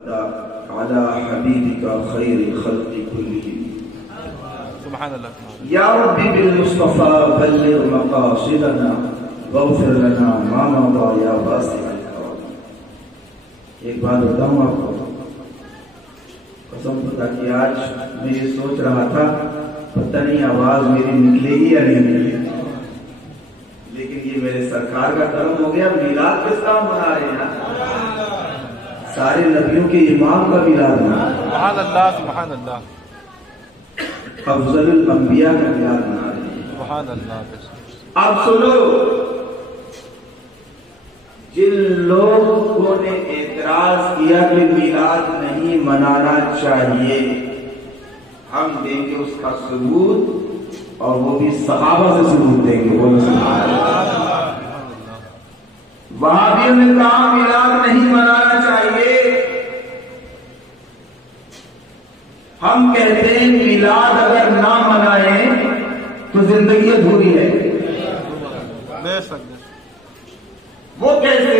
على حبيبك خير الخلق كلهم سبحان اللہ یا رب بالمصطفى بلغ مقاصدنا واغفر لنا ما مضى یا واسع الكرم۔ ایک بات بتاؤں آپ کو، قسم خدا کی آج میں یہ سوچ رہا تھا پتہ نہیں آواز میری نکلے گی یا نہیں نکلے گی، لیکن یہ میرے سرکار کا کرم ہو گیا۔ میلاد کس کا منا رہے ہیں؟ سارے نبیوں کے امام کا میلاد منا رہے ہیں۔ سبحان اللہ سبحان اللہ، افضل الانبیاء کا میلاد منا رہے ہیں۔ سبحان اللہ۔ اب سنو، جن لوگوں نے اعتراض کیا کہ میلاد نہیں منانا چاہیے، ہم دیں گے اس کا ثبوت، اور وہ بھی صحابہ سے ثبوت دیں گے۔ بولو سبحان اللہ۔ وہابیوں نے کہا میلاد نہیں منانا چاہیے، ہم کہتے ہیں میلاد اگر نہ منائیں تو زندگی ادھوری ہے۔ وہ کیسے؟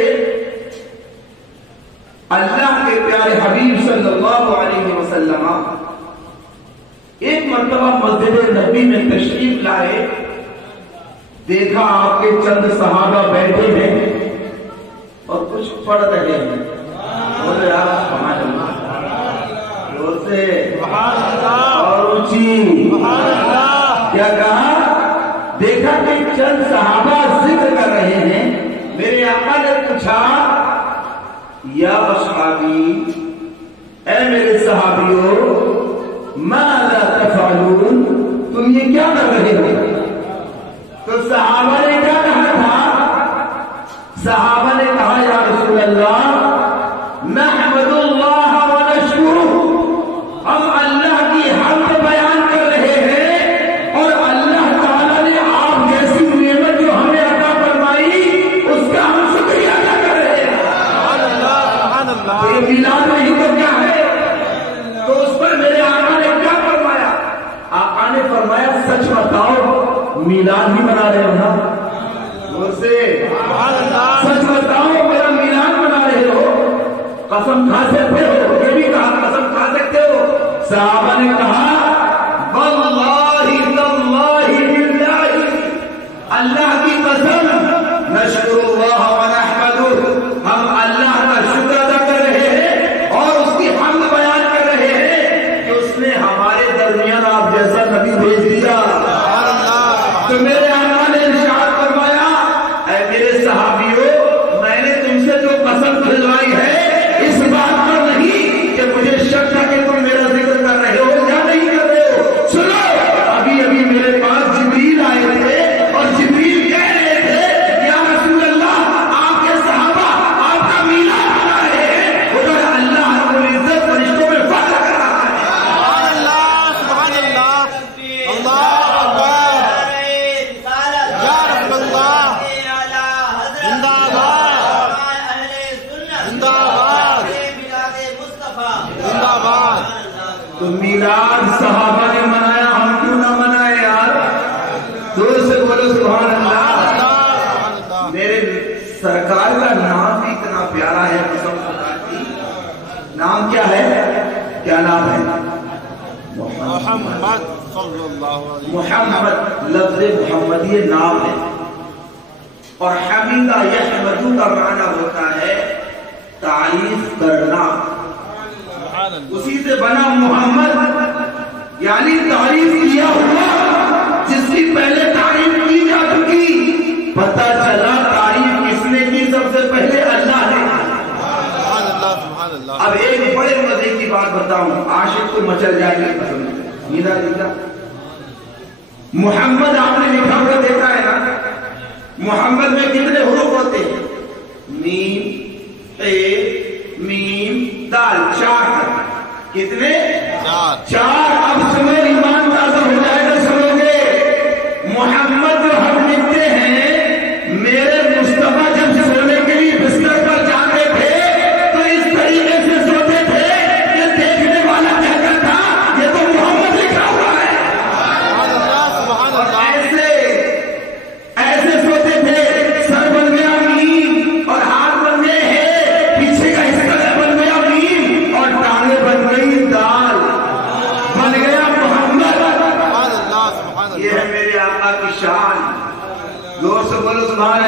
اللہ کے پیارے حبیب صلی اللہ علیہ وسلم ایک مرتبہ مسجد نبی میں تشریف لائے، دیکھا آپ کے چند صحابہ بیٹھے ہیں اور کچھ پڑھ رہے ہیں۔ بولے آپ سبحان اللہ، زور سے اور اونچی، کیا کہا؟ دیکھا کہ چند صحابہ ذکر کر رہے ہیں۔ میرے آقا نے پوچھا، یا اصحابی، اے میرے صحابیوں، ماذا تفعلون، تم یہ کیا کر رہے ہو؟ تو صحابہ نے کیا کہا تھا؟ صحابہ نے کہا، یا رسول اللہ، نحمد اللہ ونشکرہ، ہم اللہ کی حمد بیان کر رہے ہیں، اور اللہ تعالیٰ نے آپ جیسی نعمت جو ہمیں عطا فرمائی اس کا ہم شکریہ ادا کر رہے ہیں۔ سبحان اللہ۔ یہ میلاد نہیں تو کیا ہے؟ تو اس پر میرے آقا نے کیا فرمایا؟ آقا نے فرمایا، سچ بتاؤ میلاد ہی منا رہے ہو نا؟ سچ بتاؤ میرا میلاد منا رہے ہو؟ قسم کھا سکتے ہو؟ یہ بھی کہا قسم کھا سکتے ہو؟ صحابہ نے کہا، واللہ تاللہ باللہ، اللہ کی قسم، نشکر اللہ ونحمدہ، ہم اللہ کا شکر ادا کر رہے ہیں اور اس کی حمد بیان کر رہے ہیں کہ اس نے ہمارے درمیان آپ جیسا نبی بھیج دیا۔ تو میرے آقا نے ارشاد فرمایا، اے میرے صحابیوں، میں نے تم سے جو قسم کھلوائی ہے اس بات پر نہیں کہ مجھے شک تھا کہ تم میرا ذکر کر رہے ہو یا نہیں کر رہے ہو۔ سنو، ابھی ابھی میرے پاس جبریل آئے تھے اور جبریل کہہ رہے تھے، یا رسول اللہ، آپ کے صحابہ آپ کا میلاد منا رہے ہیں، ادھر اللہ رب العزت فرشتوں میں فخر کر رہا ہے۔ سبحان اللہ، اللہ اکبر، یا رسول اللہ، زندہ باد، زندہ باد، زندہ باد۔ تو میلاد صحابہ نے منایا، ہم کیوں نہ منائے یار؟ دور سے بولو سبحان اللہ۔ میرے سرکار کا نام بھی اتنا پیارا ہے، قسم خدا کی۔ نام کیا ہے؟ کیا نام ہے؟ محمد صلی اللہ علیہ وسلم۔ محمد، لفظ محمد یہ نام ہے، اور حمیدہ یحمدو کا معنی ہوتا ہے تعریف کرنا، اسی سے بنا محمد، یعنی تعریف کیا ہوا جس کی پہلے تعریف کی جا چکی۔ پتہ چلا تعریف کس نے کی؟ سب سے پہلے اللہ نے۔ سبحان اللہ۔ اب ایک بڑے مزے کی بات بتاؤں، عاشق تو مچل جائے گا۔ نیدا محمد آپ نے لکھا ہوا دیکھا ہے نا؟ محمد میں کتنے حروف ہوتے ہیں؟ میم، اے، میم، دال، چار۔ کتنے؟ چار۔ اب سنو، ایمان تازہ ہو جائے گا سنو گے۔ محمد جو ہم لکھتے ہیں، میرے مصطفیٰ جب سونے کے لیے بستر پر جاتے تھے تو اس طریقے سے سوتے تھے کہ دیکھنے والا کہتا تھا یہ تو محمد لکھا ہوا ہے۔ ایسے سوتے تھے، سر بن گیا میم اور ہاتھ بن گئے ہیں، پیچھے کا حصہ بن گیا میم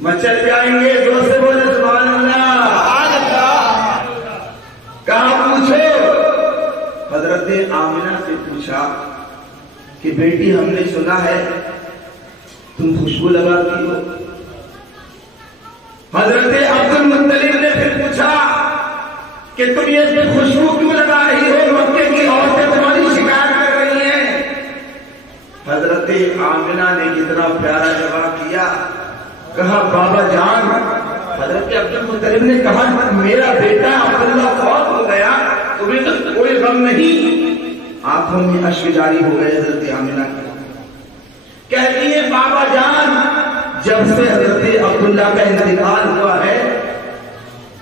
مچل جائیں گے. زور سے بولے سبحان اللہ. کہا پوچھو. حضرت آمنہ سے پوچھا کہ بیٹی ہم نے سنا ہے تم خوشبو لگاتی ہو. حضرت عبد المطلب نے پھر پوچھا کہ تم یہ خوشبو کیوں لگا رہی ہو؟ مکے کی عورتیں تمہاری شکایت کر رہی ہیں. حضرت آمنہ نے کتنا پیارا جواب دیا. کہا بابا جان. حضرت عبد المطلب نے کہا میرا بیٹا عبداللہ فوت ہو گیا, تمہیں تو کوئی غم نہیں. آنکھوں میں اشک جاری ہو گئے حضرت آمنہ کی. کہتی ہے بابا جان جب سے حضرت عبداللہ کا انتقال ہوا ہے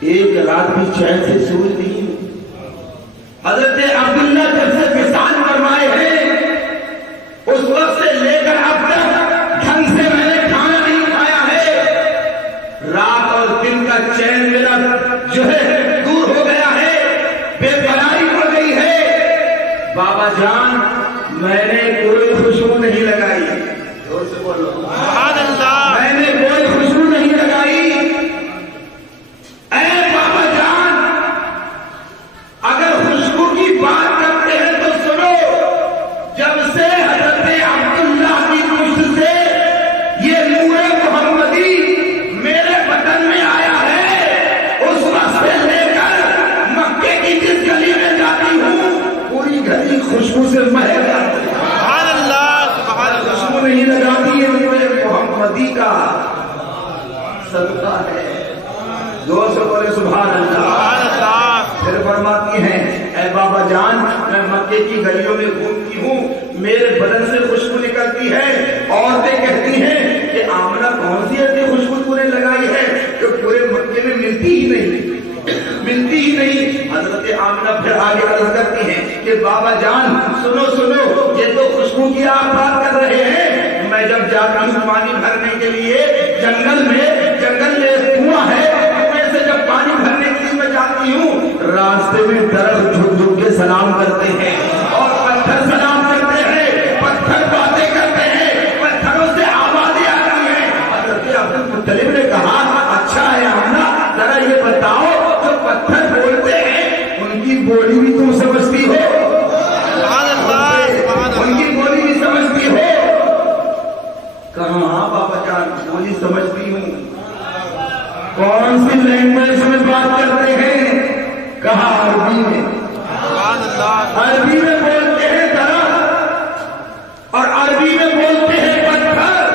ایک رات بھی چین سے سوئی نہیں. حضرت عبداللہ جب سے وصال فرمائے ہیں اس وقت سے لے کر اب تک ڈھنگ سے میں نے کھانا نہیں کھایا ہے. رات اور دن کا چین میرا جو ہے دور ہو گیا ہے, بے قراری پڑ گئی ہے. بابا جان میں نے کوئی خوشبو نہیں لگائی. زور سے بولو سبحان اللہ. میں نے کوئی خوشبو نہیں لگائی. اے بابا جان اگر خوشبو کی بات کرتے ہیں تو سنو. جب سے حضرت عبداللہ کی پشت سے یہ نور محمدی میرے بدن میں آیا ہے اس وقت سے لے کر مکے کی جس گلی میں جاتی ہوں پوری گلی خوشبو سے مہک جاتی ہے. سبحان اللہ سبحان اللہ. خوشبو نہیں لگاتی ہے نور محمدی کا صدقہ ہے. زور سے بولے سبحان اللہ. پھر فرماتی ہیں اے بابا جان میں مکے کی گلیوں میں گھومتی ہوں میرے بدن سے خوشبو نکلتی ہے. عورتیں کہتی ہیں کہ آمنہ کون سی ایسی خوشبو تو نے لگائی ہے جو پورے مکے میں ملتی ہی نہیں ملتی ہی نہیں. حضرت آمنہ پھر آگے عرض کرتی ہیں کہ بابا جان سنو سنو یہ تو خوشبو کی آپ بات کر رہے ہیں. میں جب جاتی ہوں پانی بھرنے کے لیے جنگل میں کنواں ہے کنویں سے جب پانی بھرنے کے لیے میں جاتی ہوں راستے میں درخت جھک جھک کے سلام کرتے ہیں اور پتھر سلام کرتے ہیں. پتھر باتیں کرتے ہیں. پتھروں سے آوازیں آتی ہیں. حضرت عبد المطلب نے کہا اچھا ہے آمنہ ذرا یہ بتاؤ جو پتھر بولتے ہیں ان کی بولی بھی تم سمجھتی ہو؟ ان کی بولی بھی سمجھتی ہو؟ کہاں ہاں بابا جان بولی سمجھتی ہوں. کون سی لینگویج میں بات کرتے ہیں؟ کہا عربی میں. عربی میں بولتے ہیں درخت اور عربی میں بولتے ہیں پتھر.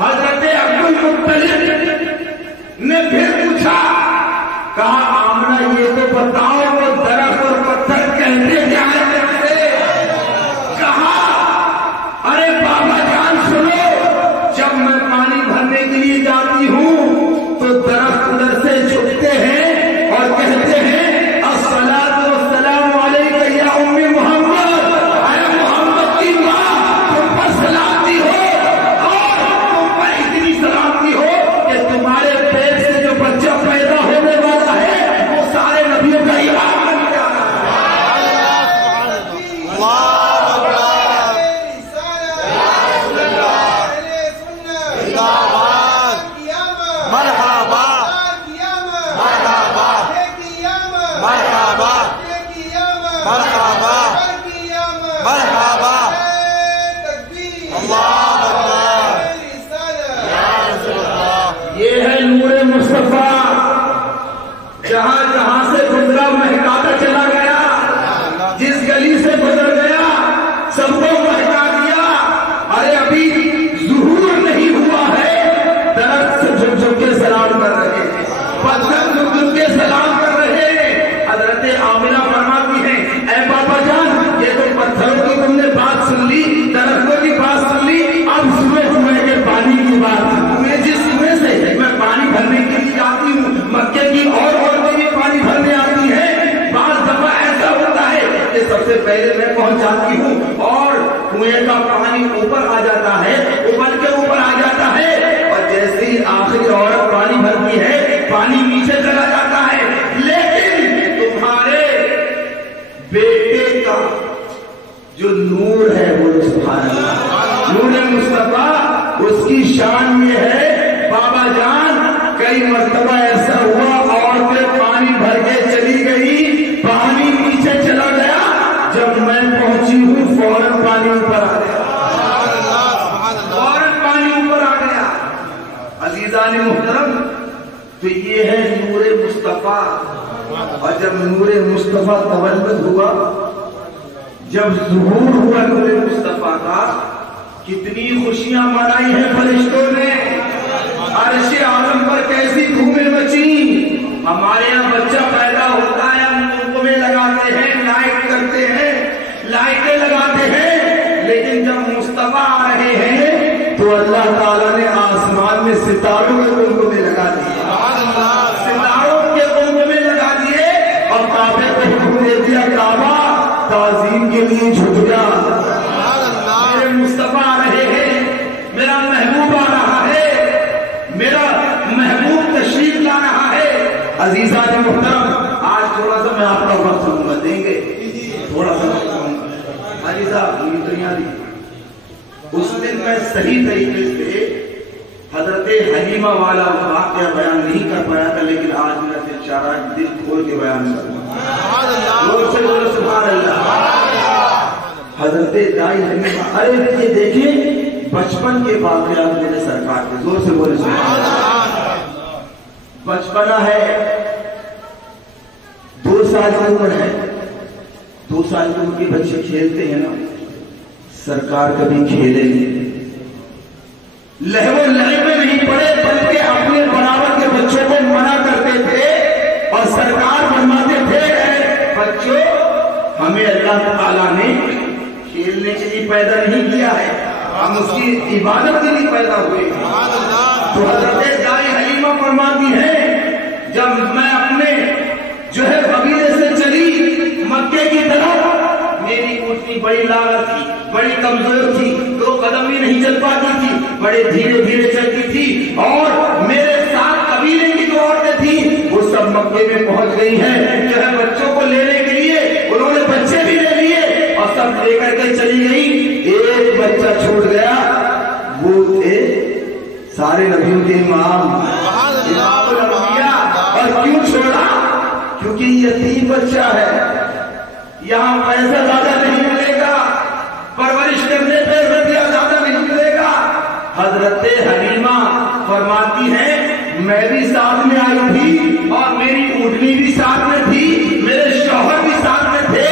حضرت عبد المطلب نے پھر پوچھا کہا آمنہ یہ تو بتاؤ وہ درخت اور پتھر کہتے کیا ہے؟ کہا ارے بابا جان سنو جب میں پانی بھرنے کے لیے جاتی ہوں تو درخت ادھر سے جھکتے ہیں اور کہتے ہیں الصلاۃ والسلام علیک یا ام محمد. اے محمد کی ماں تم پر سلامتی ہو اور تم پر اتنی سلامتی ہو کہ تمہارے پیٹ سے جو بچہ پیدا ہونے والا ہے وہ سارے نبیوں کا امام بن جائے. یہ ہے نور مصطفیٰ جہاں جہاں سے گزرا مہکاتا چلا گیا. جس گلی سے گزر گیا سب کو مہکا دیا. ارے ابھی ظہور نہیں ہوا ہے درخت سے جھک جھک کے سلام کر رہے ہیں. پتھر جھک جھک کے سلام کر رہے ہیں. حضرت آمنہ فرماتی ہیں اے بابا جان یہ تو پتھروں کی تم نے بات سن لی درختوں کی بات سن لی اب صبح کے پانی کی بات. میں جس کنویں سے میں پانی بھرنے کے لیے جاتی ہوں مکے کی اور عورتیں بھی پانی بھرنے آتی ہیں. بعض دفعہ ایسا ہوتا ہے کہ سب سے پہلے میں پہنچ جاتی ہوں اور کنویں کا پانی اوپر آ جاتا ہے ابل کے اوپر آ جاتا ہے اور جیسے ہی آخری عورت پانی بھرتی ہے پانی نیچے چلا جاتا ہے. لیکن تمہارے بیٹے کا جو نور ہے وہ سبحان اللہ نور مصطفیٰ اس کی شان یہ ہے عزیزان محترم، تو یہ ہے نور مصطفیٰ. اور جب نور مصطفیٰ تولد ہوا، جب ظہور ہوا نور مصطفیٰ کا، کتنی خوشیاں منائی ہیں فرشتوں نے. عرش عالم پر کیسی دھومیں مچی. ہمارے یہاں بچہ پیدا ہوتا ہے، ہم کنکمے لگاتے ہیں، لائٹ کرتے ہیں، لائٹیں لگاتے ہیں، لیکن جب مصطفیٰ آ رہے ہیں تو اللہ تعالیٰ نے آسمان میں ستاروں کے کنکمے لگا دیے، ستاروں کے کنکمے لگا دیے، اور کعبے کو حکم دے دیا کعبہ تعظیم کے لیے جھک جا. میرے مصطفیٰ آ رہے ہیں، میرا محبوب آ رہا ہے، میرا محبوب تشریف لا رہا ہے. عزیزان محترم، آج تھوڑا سا میں آپ کا وقت لوں، دیں گے تھوڑا سا حاجی صاحب یہ دنیا دی. اس دن میں صحیح طریقے سے حضرت حلیمہ والا واقعہ بیان نہیں کر پایا تھا، لیکن آج میرا دل چاہ رہا ہے دل کھول کے بیان کروں. زور سے بولو سبحان اللہ. حضرت دائی حلیمہ، ارے یہ دیکھیں بچپن کے واقعات میرے سرکار کے. زور سے بولے سبحان اللہ. بچپنا ہے، 2 سال کی عمر ہے، 2 سال کی عمر کے بچے کھیلتے ہیں نا، سرکار کبھی کھیلے نہیں، لہو لہو میں نہیں پڑے، بلکہ اپنے برابر کے بچوں کو منع کرتے تھے، اور سرکار فرماتے تھے اے بچوں، ہمیں اللہ تعالیٰ نے کھیلنے کے لیے پیدا نہیں کیا ہے، ہم اس کی عبادت کے لیے پیدا ہوئے. تو حضرت دائی حلیمہ فرماتی ہے جب میں اپنے جو ہے قبیلے سے چلی مکے کی طرف، میری اونٹنی بڑی لاغر تھی، بڑی کمزور تھی، 2 قدم بھی نہیں چل پاتی تھی، بڑے دھیرے دھیرے چلتی تھی، اور میرے ساتھ قبیلے کی جو عورتیں تھیں وہ سب مکے میں پہنچ گئی ہیں. جو ہے بچوں کو لینے کے لیے انہوں نے بچے بھی لے لیے اور سب لے کر کے چلی گئی. ایک بچہ چھوٹ گیا، وہ تھے سارے نبیوں کے امام الانبیاء. اور کیوں چھوڑا؟ کیونکہ یتیم بچہ ہے، یہاں پیسہ زیادہ نہیں ملے گا، پرورش کرنے پہ روپیہ زیادہ نہیں ملے گا. حضرت حلیمہ فرماتی ہیں میں بھی ساتھ میں آئی تھی، اور میری اونٹنی بھی ساتھ میں تھی، میرے شوہر بھی ساتھ میں تھے،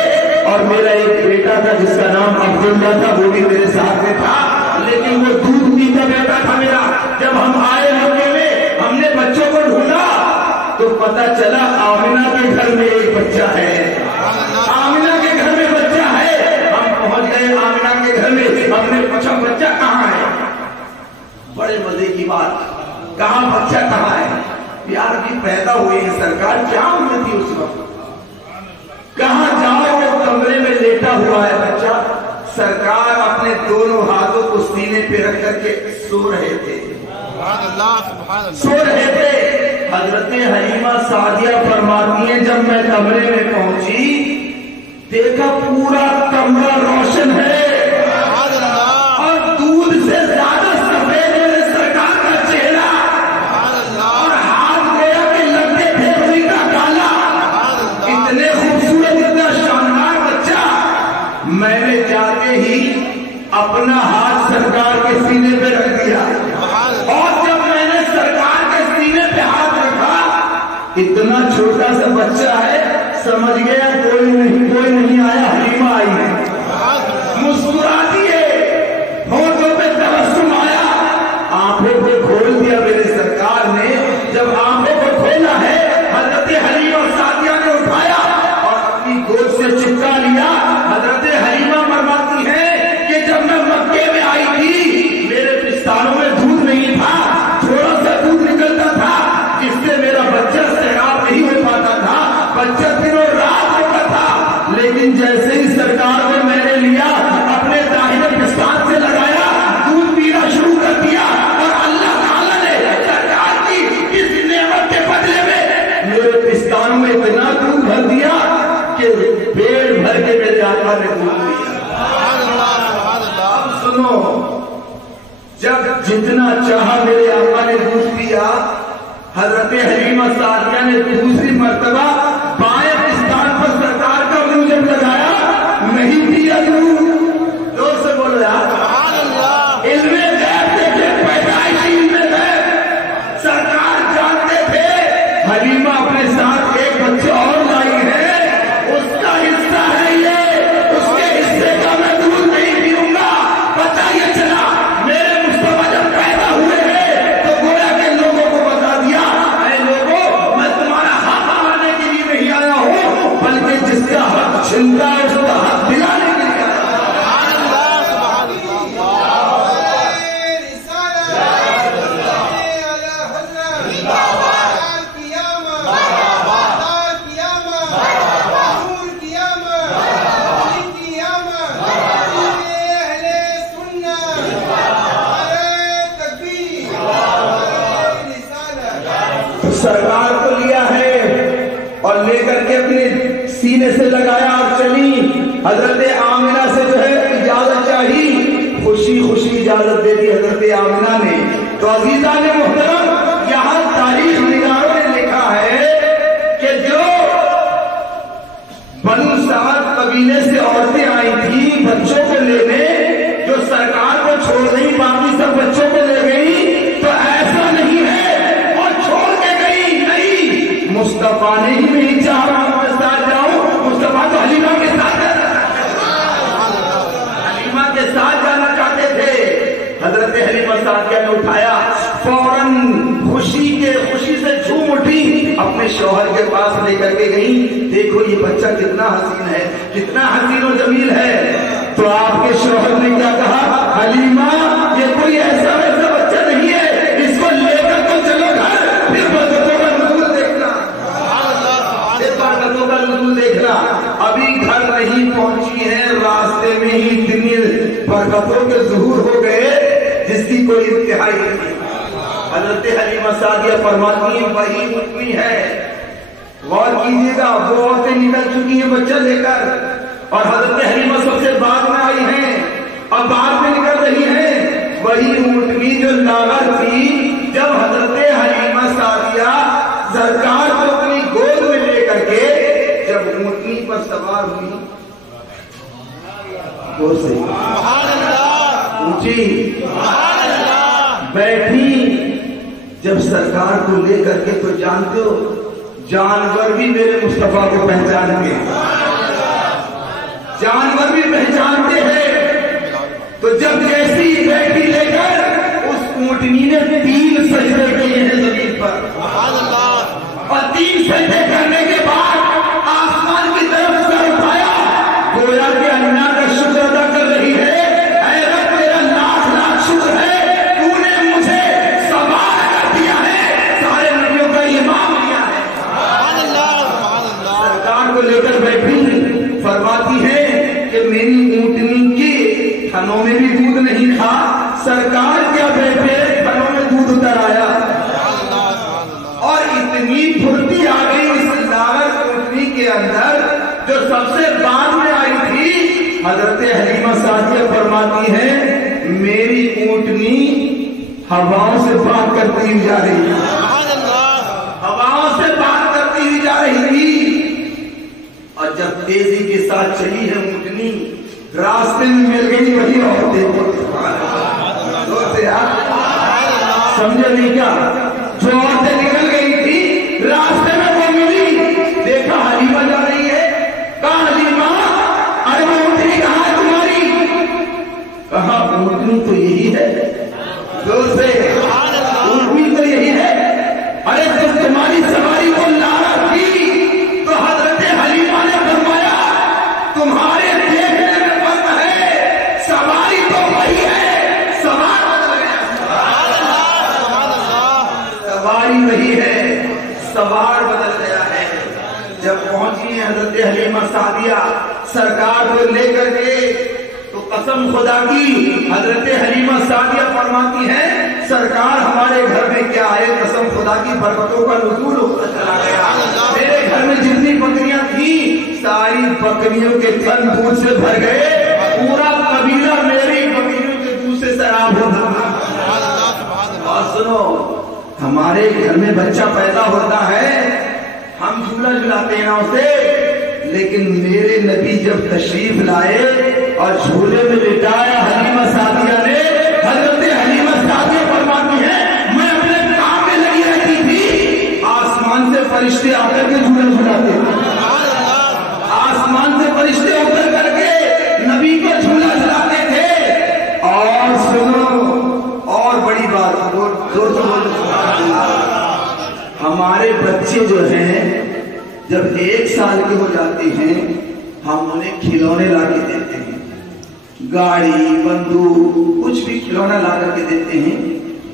اور میرا ایک بیٹا تھا جس کا نام عبداللہ تھا، وہ بھی میرے ساتھ میں تھا، لیکن وہ دودھ پیتا بیٹا تھا میرا. جب ہم آئے مکے میں، ہم نے بچوں کو ڈھونڈا تو پتا چلا آمنہ کے گھر میں ایک بچہ ہے، آمنہ کے گھر میں بچہ ہے. ہم پہنچ گئے آمنہ کے گھر میں، ہم نے پوچھا بچہ کہاں ہے؟ بڑے مزے کی بات، کہاں بچہ کہاں ہے؟ یار بھی پیدا ہوئے ہیں سرکار، کیا عمر تھی اس وقت؟ کہاں جاؤ؟ وہ کمرے میں لیٹا ہوا ہے بچہ. سرکار اپنے دونوں ہاتھوں کو سینے پہ رکھ کر کے سو رہے تھے، سو رہے تھے. حضرت حلیمہ سعدیہ فرماتی ہیں جب میں کمرے میں پہنچی، دیکھا پورا کمرہ روشن ہے، اور دودھ سے زیادہ سفید میرے سرکار کا چہرہ، اور ہاتھ گویا کہ لگتے تھے روئی کا کالا. اتنے خوبصورت، اتنا شاندار بچہ. میں نے جاتے ہی اپنا ہاتھ سرکار کے سینے پہ رکھ دیا، اور جب میں نے سرکار کے سینے پہ ہاتھ رکھا، اتنا چھوٹا سا بچہ ہے، سمجھ گیا کوئی نہیں آیا، حلیمہ آئی ہے. مسکرا دیے، ہونٹوں پہ تبسم آیا، آنکھوں کو کھول دیا میرے سرکار نے. جب آنکھوں کو کھولا ہے، حضرت حلیمہ سعدیہ نے اٹھایا اور اپنی گود سے چپکا لیا. حضرت حلیمہ فرماتی ہے کہ جب میں مکے میں آئی تھی، میرے پستانوں میں دودھ نہیں تھا، تھوڑا سا دودھ نکلتا تھا، جس سے میرا بچہ سیراب نہیں ہو پاتا تھا، بچہ دنوں رات ہوتا تھا. لیکن جیسے ہی سرکار کو میں نے لیا، اپنے داہنے پستان سے لگایا، دودھ پینا شروع کر دیا، اور اللہ تعالیٰ نے سرکار کی اس نعمت کے بدلے میں میرے پستانوں میں اتنا دودھ بھر دیا کہ پیٹ بھر کے میرے آقا نے دودھ دیا. اب سنو، جب جتنا چاہا میرے آقا نے دودھ پیا. حضرت حلیمہ سعدیہ نے دوسری مرتبہ بائیں پستان پر سرکار کا منہ جب لگایا، نہیں پیا دودھ. زور سے بولو یار، علم غیب دیکھے، پیدائشی علم غیب. سرکار کو لیا ہے اور لے کر کے اپنے سینے سے لگایا اور چلی. حضرت آمنہ سے جو ہے اجازت چاہی, خوشی خوشی اجازت دے دی حضرت آمنہ نے. تو عزیزان محترم, یہاں تاریخ نگاروں نے لکھا ہے کہ جو بنو سعد قبیلے سے عورتیں آئی تھی بچوں کو لینے, جو سرکار کو چھوڑ نہیں باقی سب بچوں کو لے گئی, تو ایسا نہیں ہے اور چھوڑ کے گئی نہیں, مصطفیٰ نے ہی نہیں چاہا کے ساتھ جاؤ. مصطفیٰ تو حلیمہ کے ساتھ جانا چاہتے تھے. حضرت حلیمہ سعدیہ نے اٹھایا, فوراً خوشی سے جھوم اٹھی, اپنے شوہر کے پاس لے کر کے گئی. دیکھو یہ بچہ کتنا حسین ہے, کتنا حسین و جمیل ہے. تو آپ کے شوہر نے کیا کہا, حلیمہ یہ کوئی ایسا ویسا بچہ نہیں ہے, اس کو لے کر تو چلو گھر, پھر برکتوں کا نزول دیکھنا, برکتوں کا نزول دیکھنا. ابھی گھر نہیں پہنچی ہے, راستے میں ہی اتنی برکتوں کے ظہور ہو گئے جس کی کوئی انتہائی نہیں. حضرت حلیمہ سعدیہ فرماتی ہیں وہی اٹھنی ہے. غور کیجیے گا, وہ عورتیں نکل چکی ہیں بچہ لے کر, اور حضرت حلیمہ سب سے بعد میں آئی ہیں اور بعد میں نکل رہی ہیں. وہی اونٹنی جو لاغر تھی, جب حضرت حلیمہ سعدیہ سرکار کو اپنی گود میں لے کر کے جب اونٹنی پر سوار ہوئی, اونچی بیٹھی, جب سرکار کو لے کر کے, تو جانتے ہو جانور بھی میرے مصطفیٰ کو پہچان گے, جانور بھی پہچانتے ہیں. تو جب جیسی بیٹھی لے کر, اس اونٹنی نے 3 سجدے کیے ہیں زمین پر, اور 3 سجدے کرنے کے بعد آسمان کی طرف سر اٹھایا, گویا کہ اللہ کا شکر ادا کر رہی ہے. اے رب میرا لاکھ لاکھ شکر ہے, تو نے مجھے سوار کر دیا ہے, سارے نبیوں کا امام دیا ہے. سرکار کو لے کر بیٹھی, فرماتی ہے کہ میری اونٹنی کے تھنوں میں بھی دودھ نہیں تھا, سرکار کیا بیٹھے تھنوں میں دودھ اتر آیا, اور اتنی پھرتی آ گئی اس لاغر اونٹنی کے اندر جو سب سے بعد میں آئی تھی. حضرت حلیمہ سعدیہ فرماتی ہے میری اونٹنی ہواؤں سے بات کرتی ہوئی جا رہی ہے, ہواؤں سے بات کرتی ہوئی جا رہی تھی. اور جب تیزی کے ساتھ چلی ہے اونٹنی, راستے میں مل گئی وہی عورتیں, سمجھے نہیں کیا, جو عورتیں نکل گئی تھی راستے میں وہ ملی. دیکھا حلیمہ جا رہی ہے, کہا حلیمہ ارے وہ اونٹنی کہاں ہے تمہاری, کہا اونٹنی تو یہی ہے, اونٹنی تو یہی ہے. ارے جب تمہاری سواری وہ لاغر تھی تو حضرت حلیمہ نے فرمایا تمہارے دیکھنے میں فرق ہے, سواری تو وہی ہے, سوار بدل گیا, سواری وہی ہے, سوار بدل گیا ہے. جب پہنچی ہیں حضرت حلیمہ سعدیہ سرکار کو لے کر کے, تو قسم خدا کی حضرت حلیمہ سعدیہ فرماتی ہیں سرکار ہمارے گھر میں کیا ہے, قسم خدا کی برکتوں کا نزول ہوتا چلا گیا. میرے گھر میں جتنی بکریاں تھیں ساری بکریوں کے تھن دودھ سے بھر گئے, پورا قبیلہ میری بکریوں کے دودھ سے سیراب ہو گیا. اور سنو, ہمارے گھر میں بچہ پیدا ہوتا ہے, ہم جھولا جھلاتے ہیں اسے, لیکن میرے نبی جب تشریف لائے اور جھولے میں لٹایا حلیمہ سعدیہ نے, حضرت حلیمہ سعدیہ فرماتی ہے میں اپنے کام میں لگی رہتی تھی, آسمان سے فرشتے آ کر کے جھولا جھلاتے تھے, آسمان سے فرشتے اتر کر کے نبی کو جھولا جھلاتے تھے. اور سنو, اور بڑی بات, زور سے بولو, ہمارے بچے جو ہیں جب 1 سال کے ہو جاتے ہیں ہم انہیں کھلونے لا کے دیتے ہیں, گاڑی بندوق کچھ بھی کھلونا لا کر کے دیتے ہیں,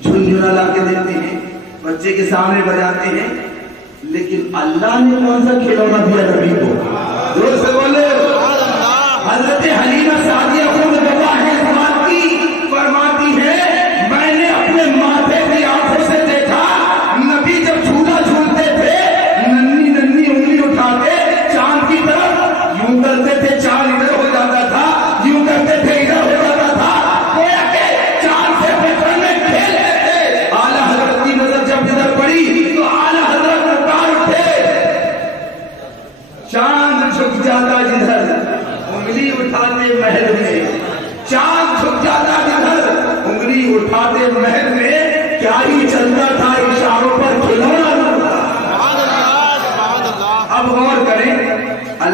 جھنجھنا لا کے دیتے ہیں, بچے کے سامنے بجاتے ہیں. لیکن اللہ نے کون سا کھلونا دیا نبی کو, زور سے بولے. حضرت حلیمہ سعدیہ خود گواہ ہے اس بات کی, فرماتی ہے میں نے اپنے ماتھے کی آنکھوں سے دیکھا نبی جب جھولا جھولا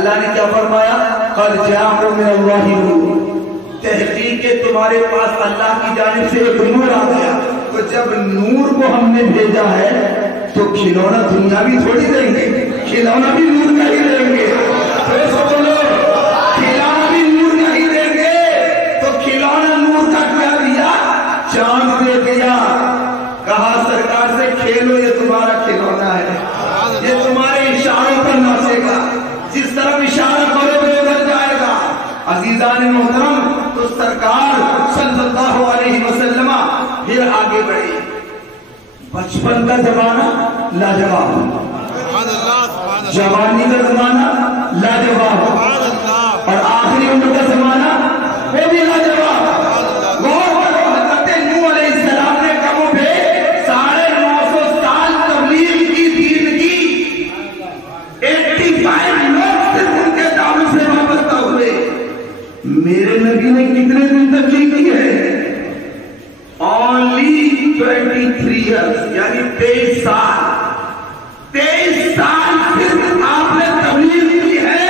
اللہ نے کیا فرمایا؟ قد جاءکم من اللہ نور، تحقیق کے تمہارے پاس اللہ کی جانب سے ایک نور آ گیا. تو جب نور کو ہم نے بھیجا ہے تو کھلونا دنیا بھی تھوڑی دیں گے، کھلونا بھی نور کا ہی دیں گے. کھلونا بھی نور کا ہی دیں گے. تو کھلونا نور کا کیا دیا؟ چاند دے دیا. کہا سرکار سے کھیلو، یہ تمہارا کھلونا ہے، یہ تمہارے اشاروں پر ناچے گا، جس طرف اشارہ کرو گے ادھر جائے گا. عزیزان محترم، تو سرکار صلی اللہ علیہ وسلم پھر آگے بڑھے. بچپن کا زمانہ لاجواب، جوانی کا زمانہ لاجواب، اور آخری عمر کا زمانہ وہ بھی لاجواب. حضرت نوح علیہ السلام نے کم و بیش 950 سال تبلیغ کی، دین کی. 85 لوگ صرف ان کے دعوے سے وابستہ ہوئے. میرے نبی نے کتنے دن تبلیغ کی ہے؟ only 23 years، یعنی 23 سال. 23 سال صرف آپ نے تبلیغ کی ہے،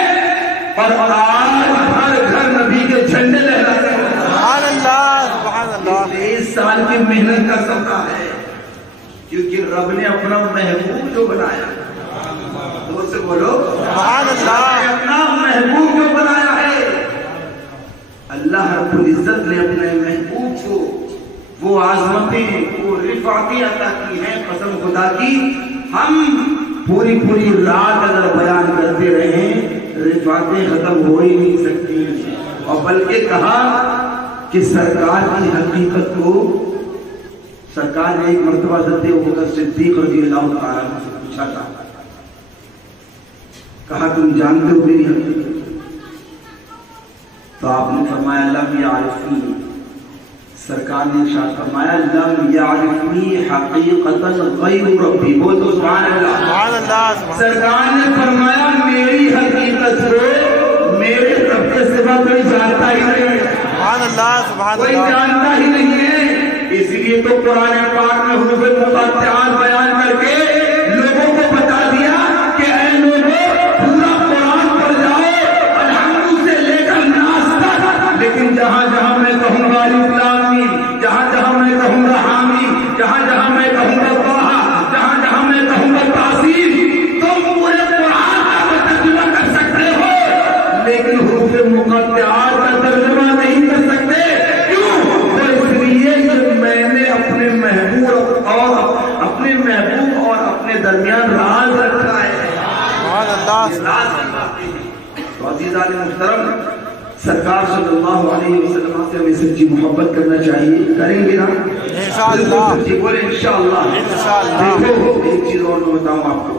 اور آج ہر گھر نبی کے جھنڈے لہرا رہے ہیں. سبحان اللہ، سبحان اللہ. 23 سال کی محنت کا سودا ہے، کیونکہ رب نے اپنا محبوب جو بنایا، تو سے بولو سبحان اللہ. اپنا محبوب جو بنایا ہے. اللہ رب العزت نے اپنے محبوب کو وہ عظمتیں، وہ رفعتیں عطا کی ہیں. قسم خدا کی، ہم پوری رات اگر بیان کرتے رہیں رفعتیں ختم ہو ہی نہیں سکتی. اور بلکہ کہا کہ سرکار کی حقیقت کو، سرکار نے ایک مرتبہ حضرت ابوبکر صدیق رضی اللہ تعالیٰ عنہ سے پوچھا تھا، کہا تم جانتے ہو میری حقیقت؟ تو آپ نے فرمایا لم یعرفنی. سرکار نے ارشاد فرمایا لم یعرفنی حقیقتا غیر ربی. وہ تو سبحان اللہ، سبحان اللہ. سرکار نے فرمایا میری حقیقت کو میرے رب کے سوا کوئی جانتا ہی نہیں ہے. سبحان اللہ، سبحان کوئی اللہ. جانتا ہی نہیں ہے. اس لیے تو قرآن پاک میں حروف مقطعات بیان کر کے لوگوں کو بتا دیا کہ اے لوگوں پورا قرآن پڑھ جاؤ الحمد سے لے کر ناس تک، لیکن جہاں جہاں میں کہوں گا الف لام میم، جہاں جہاں میں کہوں گا حامیم، جہاں جہاں میں کہوں گا طٰہٰ، جہاں جہاں میں کہوں گا تاسین، تم پورے قرآن کا ترجمہ کر سکتے ہو لیکن حروف مقطعات کا ترجمہ نہیں کر سکتے. کیوں؟ تو اس لیے کہ میں نے اپنے محبوب اور اپنے درمیان راز رکھا ہے. سبحان اللہ. راز رکھا ہے. تو عزیزان محترم، سرکار صلی اللہ علیہ وسلم سے ہمیں سچی محبت کرنا چاہیے. کریں گے نا انشاءاللہ؟ سچی بولے انشاءاللہ. انشاءاللہ. دیکھو ایک چیز اور میں بتاؤں آپ کو،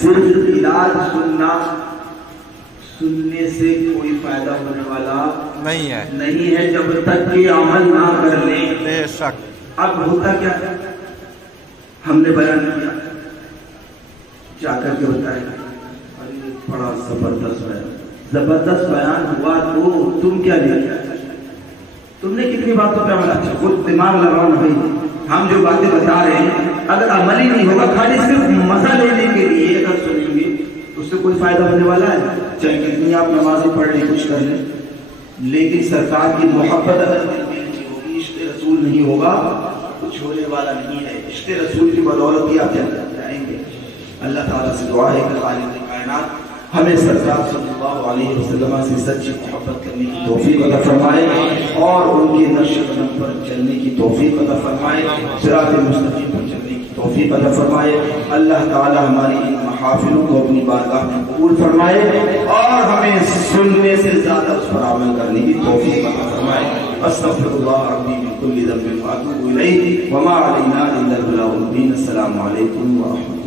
صرف علاج سننے سے کوئی فائدہ ہونے والا نہیں ہے جب تک کہ عمل نہ کر لیں. بے شک. اب ہوتا کیا ہے، ہم نے بیان کیا، جا کر کے ہوتا ہے بڑا زبردست بیان ہوا تو تم کیا لیا؟ تم نے کتنی باتوں پہ عمل؟ اچھا خود دماغ لگاؤ نا بھائی، ہم جو باتیں بتا رہے ہیں اگر عمل ہی نہیں ہوگا، خالی صرف مزہ لینے کے لیے اگر سنیں گے تو اس سے کوئی فائدہ ہونے والا ہے؟ چاہے کتنی آپ نمازیں پڑھ لیں، کچھ کر لیں، لیکن سرکار کی محبت اگر ہوگی، عشق رسول نہیں ہوگا، کچھ ہونے والا نہیں ہے. عشق رسول کی بدولت ہی آپ جائیں گے. اللہ تعالیٰ سے دعا ہے کہ خالق کائنات ہمیں سرکار صلی اللہ علیہ وسلم سے سچی محبت کرنے کی توفیق عطا فرمائے اور ان کے نقش قدم پر چلنے کی توفیق عطا فرمائے، صراط مستقیم پر چلنے کی توفیق عطا فرمائے. اللہ تعالیٰ ہماری ان محافلوں کو اپنی بارگاہ میں قبول فرمائے اور ہمیں سننے سے زیادہ اس پر عمل کرنے کی توفیق عطا فرمائے. استغفر اللہ ربی من کل ذنب واتوب الیہ وما علینا الا البلاغ المبین. السلام علیکم ورحمۃ اللہ.